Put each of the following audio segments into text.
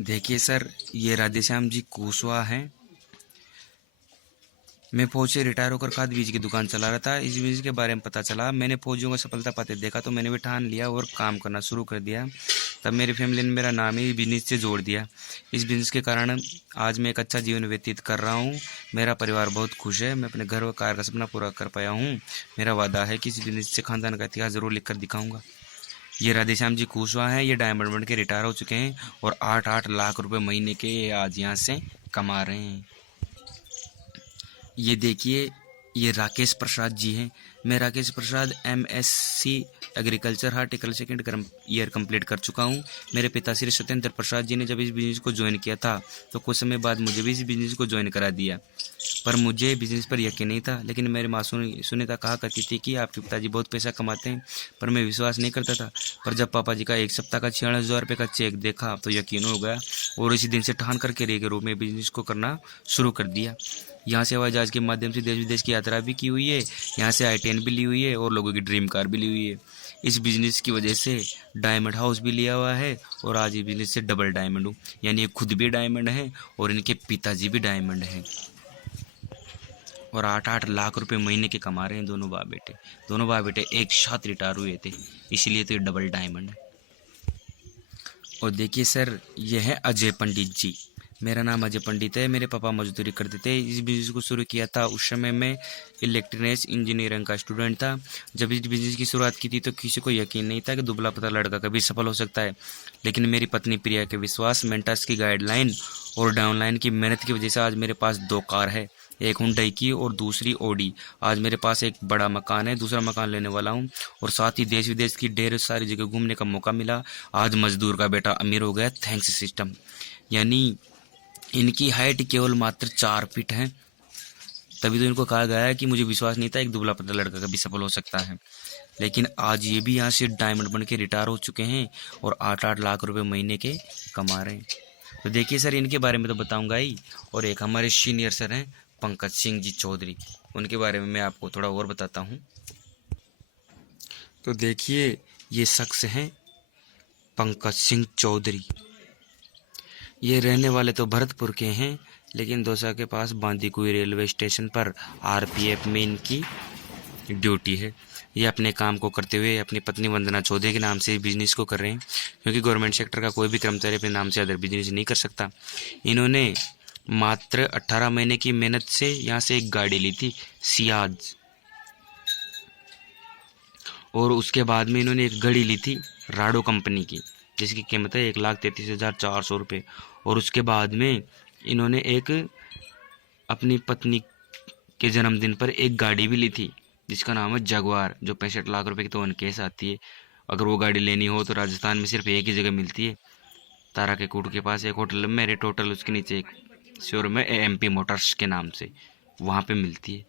देखिए सर, ये राधेश्याम जी कुशवाहा हैं। मैं फौज से रिटायर होकर खाद बीज की दुकान चला रहा था। इस बिजनेस के बारे में पता चला, मैंने फौजियों को सफलता पाते देखा तो मैंने भी ठान लिया और काम करना शुरू कर दिया। तब मेरी फैमिली ने मेरा नाम ही बिजनेस से जोड़ दिया। इस बिजनेस के कारण आज मैं एक अच्छा जीवन व्यतीत कर रहा हूँ। मेरा परिवार बहुत खुश है। मैं अपने घर और कार का सपना पूरा कर पाया हूँ। मेरा वादा है कि इस बिजनेस से खानदान का इतिहास जरूर लिख कर दिखाऊंगा। ये राधेश्याम जी कुशवाहा हैं। ये डायमंड बन के रिटायर हो चुके हैं और 8-8 लाख रुपए महीने के ये आज यहाँ से कमा रहे हैं। ये देखिए, ये राकेश प्रसाद जी हैं। मैं राकेश प्रसाद MSc agriculture horticulture second year complete कर चुका हूँ। मेरे पिता श्री सत्येंद्र प्रसाद जी ने जब इस बिजनेस को ज्वाइन किया था तो कुछ समय बाद मुझे भी इस बिजनेस को ज्वाइन करा दिया। पर मुझे बिजनेस पर यकीन नहीं था, लेकिन मेरी माँ सुनीता कहा करती थी कि आपके पिताजी बहुत पैसा कमाते हैं, पर मैं विश्वास नहीं करता था। पर जब पापा जी का एक सप्ताह का 46,000 रुपये का चेक देखा तो यकीन हो गया और इसी दिन से ठान करके रे के रूप में बिजनेस को करना शुरू कर दिया। यहाँ से हवाई जहाज के माध्यम से देश विदेश की यात्रा भी की हुई है, यहाँ से I-10 भी ली हुई है और लोगों की ड्रीम कार भी ली हुई है। इस बिजनेस की वजह से डायमंड हाउस भी लिया हुआ है और आज इस बिजनेस से डबल डायमंड हूँ। यानी ये खुद भी डायमंड है और इनके पिताजी भी डायमंड हैं और 8-8 लाख रुपए महीने के कमा रहे हैं दोनों बाप बेटे एक साथ रिटायर हुए थे, इसलिए तो ये डबल डायमंड है। और देखिए सर, ये है अजय पंडित जी। मेरा नाम अजय पंडित है। मेरे पापा मजदूरी करते थे। इस बिजनेस को शुरू किया था उस समय मैं इलेक्ट्रॉनिक्स इंजीनियरिंग का स्टूडेंट था। जब इस बिजनेस की शुरुआत की थी तो किसी को यकीन नहीं था कि दुबला पतला लड़का कभी सफल हो सकता है, लेकिन मेरी पत्नी प्रिया के विश्वास, मेंटर्स की गाइडलाइन और डाउनलाइन की मेहनत की वजह से आज मेरे पास 2 कार है, एक हुंडई की और दूसरी ऑडी। आज मेरे पास एक बड़ा मकान है, दूसरा मकान लेने वाला हूँ और साथ ही देश विदेश की ढेर सारी जगह घूमने का मौका मिला। आज मजदूर का बेटा अमीर हो गया, थैंक्स सिस्टम। यानी इनकी हाइट केवल मात्र 4 फीट है, तभी तो इनको कहा गया है कि मुझे विश्वास नहीं था एक दुबला पतला लड़का कभी सफल हो सकता है। लेकिन आज ये भी यहाँ से डायमंड बन के रिटायर हो चुके हैं और 8-8 लाख रुपए महीने के कमा रहे हैं। तो देखिए सर, इनके बारे में तो बताऊंगा ही, और एक हमारे सीनियर सर हैं पंकज सिंह जी चौधरी, उनके बारे में मैं आपको थोड़ा और बताता हूँ। तो देखिए, ये शख्स हैं पंकज सिंह चौधरी। ये रहने वाले तो भरतपुर के हैं, लेकिन दौसा के पास बांदीकुई रेलवे स्टेशन पर RPF में इनकी ड्यूटी है। ये अपने काम को करते हुए अपनी पत्नी वंदना चौधरी के नाम से बिजनेस को कर रहे हैं, क्योंकि गवर्नमेंट सेक्टर का कोई भी कर्मचारी अपने नाम से अदर बिजनेस नहीं कर सकता। इन्होंने मात्र 18 महीने की मेहनत से यहाँ से एक गाड़ी ली थी सियाज, और उसके बाद में इन्होंने एक घड़ी ली थी राडो कंपनी की, जिसकी कीमत है 1,33,400 रुपये। और उसके बाद में इन्होंने एक अपनी पत्नी के जन्मदिन पर एक गाड़ी भी ली थी जिसका नाम है जगुआर, जो 65 लाख रुपए की तो केस आती है। अगर वो गाड़ी लेनी हो तो राजस्थान में सिर्फ एक ही जगह मिलती है, तारा के कूट के पास एक होटल मेरे टोटल, उसके नीचे एक शोरूम है AMP मोटर्स के नाम से, वहाँ पे मिलती है।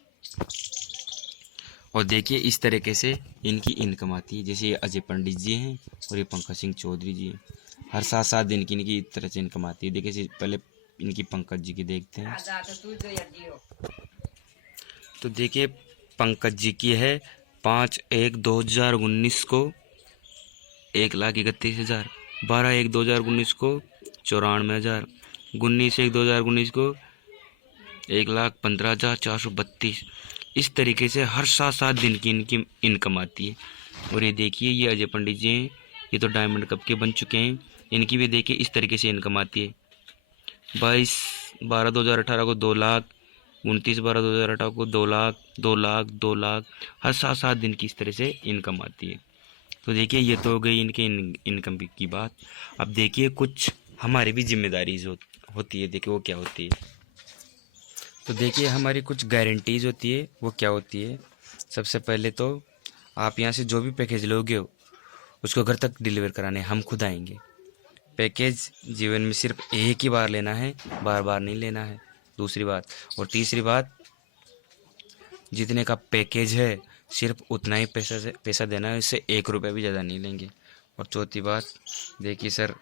और देखिए इस तरीके से इनकी इनकम आती है। जैसे ये अजय पंडित जी हैं और ये पंकज सिंह चौधरी जी हैं, हर 7-7 दिन की इनकी इस तरह से इनकम आती है। देखिए पहले इनकी पंकज जी की देखते हैं। तो देखिए पंकज जी की है 5/1/2019 को 1,31,000, 12/1/2019 को 94,000, 19/1/2019 को 1,15,432। इस तरीके से हर 7-7 दिन की इनकी इनकम आती है। और ये देखिए, ये अजय पंडित जी हैं, ये तो डायमंड कप के बन चुके हैं। इनकी भी देखिए इस तरीके से इनकम आती है। 22/12/2018 को 2 लाख, 29/12/2018 को 2 लाख, 2 लाख, 2 लाख, हर 7-7 दिन की इस तरह से इनकम आती है। तो देखिए ये तो हो गई इनके इनकम की बात। अब देखिए कुछ हमारी भी जिम्मेदारी होती है। देखिए वो क्या होती है। तो देखिए हमारी कुछ गारंटीज होती है, वो क्या होती है। सबसे पहले तो आप यहाँ से जो भी पैकेज लोगे हो उसको घर तक डिलीवर कराने हम खुद आएंगे। पैकेज जीवन में सिर्फ एक ही बार लेना है, बार बार नहीं लेना है, दूसरी बात। और तीसरी बात, जितने का पैकेज है सिर्फ उतना ही पैसा देना है, इससे 1 रुपये भी ज़्यादा नहीं लेंगे। और चौथी बात, देखिए सर,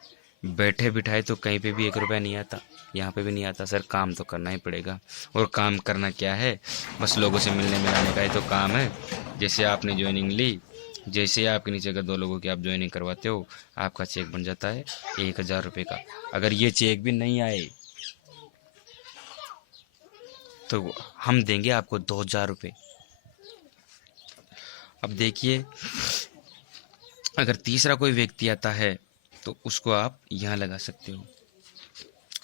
बैठे बिठाए तो कहीं पे भी 1 रुपया नहीं आता, यहाँ पे भी नहीं आता सर, काम तो करना ही पड़ेगा। और काम करना क्या है, बस लोगों से मिलने मिलाने का ही तो काम है। जैसे आपने ज्वाइनिंग ली जैसे आपके नीचे अगर 2 लोगों की आप ज्वाइनिंग करवाते हो, आपका चेक बन जाता है 1000 रुपये का। अगर ये चेक भी नहीं आए तो हम देंगे आपको 2000 रुपये। अब देखिए, अगर तीसरा कोई व्यक्ति आता है तो उसको आप यहाँ लगा सकते हो,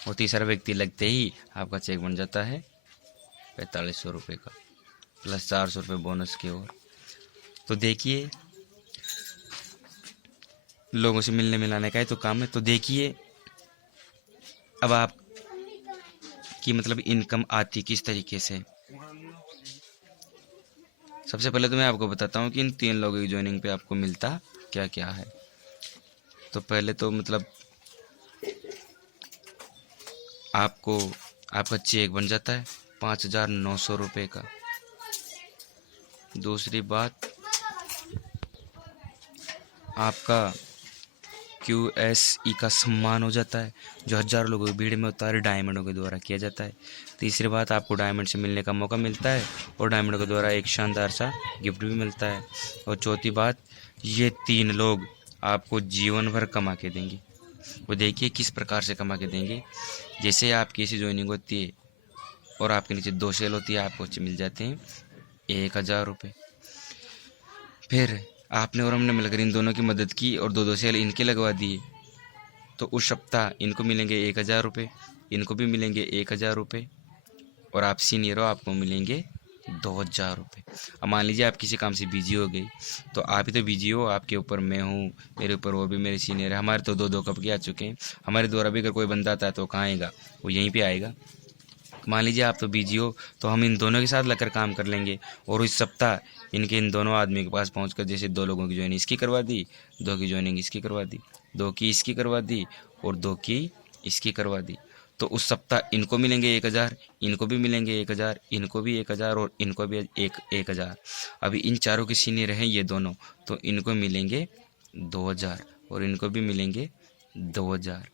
और तीसरा व्यक्ति लगते ही आपका चेक बन जाता है 4500 रुपये का, प्लस 400 रुपये बोनस के। और तो देखिए, लोगों से मिलने मिलाने का ही तो काम है। तो देखिए, अब आप की मतलब इनकम आती किस तरीके से। सबसे पहले तो मैं आपको बताता हूँ कि इन 3 लोगों की ज्वाइनिंग पे आपको मिलता क्या क्या है। तो पहले तो मतलब आपको आपका चेक बन जाता है 5900 रुपये का। दूसरी बात, आपका QSE का सम्मान हो जाता है, जो हज़ारों लोगों की भीड़ में होता है, डायमंडों के द्वारा किया जाता है। तीसरी बात, आपको डायमंड से मिलने का मौका मिलता है, और डायमंडों के द्वारा एक शानदार सा गिफ्ट भी मिलता है। और चौथी बात, ये 3 लोग आपको जीवन भर कमा के देंगे। वो देखिए किस प्रकार से कमा के देंगे। जैसे आपकी ऐसी ज्वाइनिंग होती है और आपके नीचे 2 सेल होती है, आपको मिल जाते हैं 1000 रुपये। फिर आपने और हमने मिलकर इन दोनों की मदद की और 2 सेल इनके लगवा दिए, तो उस सप्ताह इनको मिलेंगे 1000 रुपये, इनको भी मिलेंगे 1000 रुपये, और आप सीनियर हो, आपको मिलेंगे 2000 रुपये। अब मान लीजिए आप किसी काम से बिजी हो गई, तो आप ही तो बिजी हो, आपके ऊपर मैं हूँ, मेरे ऊपर और भी मेरे सीनियर है, हमारे तो 2-2 कब के आ चुके हैं। हमारे द्वारा भी अगर कोई बंदा आता है तो कहाँ आएगा, वो यहीं पे आएगा। मान लीजिए आप तो बिजी हो, तो हम इन दोनों के साथ लगकर काम कर लेंगे, और इस सप्ताह इन दोनों आदमी के पास पहुंचकर जैसे 2 लोगों की ज्वाइनिंग इसकी करवा दी, 2 की ज्वाइनिंग इसकी करवा दी, 2 की इसकी करवा दी, और 2 की इसकी करवा दी, तो उस सप्ताह इनको मिलेंगे 1000, इनको भी मिलेंगे 1000, इनको भी 1000, और इनको भी 1000। अभी इन चारों के सीनियर हैं ये दोनों, तो इनको मिलेंगे 2000, और इनको भी मिलेंगे 2000।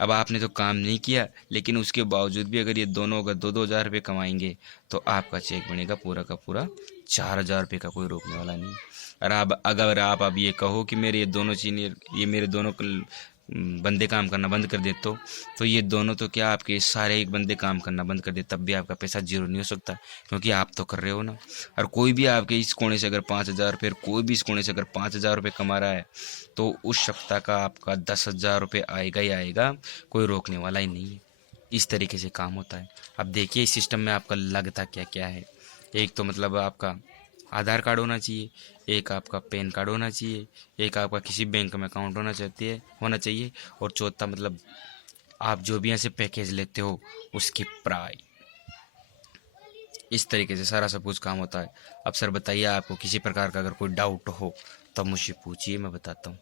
अब आपने तो काम नहीं किया, लेकिन उसके बावजूद भी अगर ये दोनों अगर 2-2 हज़ार रुपये कमाएंगे, तो आपका चेक बनेगा पूरा का पूरा 4000 रुपये का, कोई रोकने वाला नहीं। और आप अगर आप अब ये कहो कि मेरे ये दोनों सीनियर, ये मेरे दोनों बंदे काम करना बंद कर दे, तो ये दोनों तो क्या, आपके सारे एक बंदे काम करना बंद कर दे, तब भी आपका पैसा जीरो नहीं हो सकता, क्योंकि आप तो कर रहे हो ना। और कोई भी आपके इस कोने से अगर 5000, फिर कोई भी इस कोने से अगर 5000 रुपये कमा रहा है, तो उस सप्ताह का आपका 10,000 रुपये आएगा ही आएगा, कोई रोकने वाला ही नहीं है। इस तरीके से काम होता है। अब देखिए, इस सिस्टम में आपका लगता क्या क्या है। एक तो मतलब आपका आधार कार्ड होना चाहिए, एक आपका पैन कार्ड होना चाहिए, एक आपका किसी बैंक में अकाउंट होना चाहिए, और चौथा मतलब आप जो भी यहाँ से पैकेज लेते हो उसकी प्राइस। इस तरीके से सारा सब कुछ काम होता है। अब सर बताइए, आपको किसी प्रकार का अगर कोई डाउट हो तब मुझसे पूछिए, मैं बताता हूँ।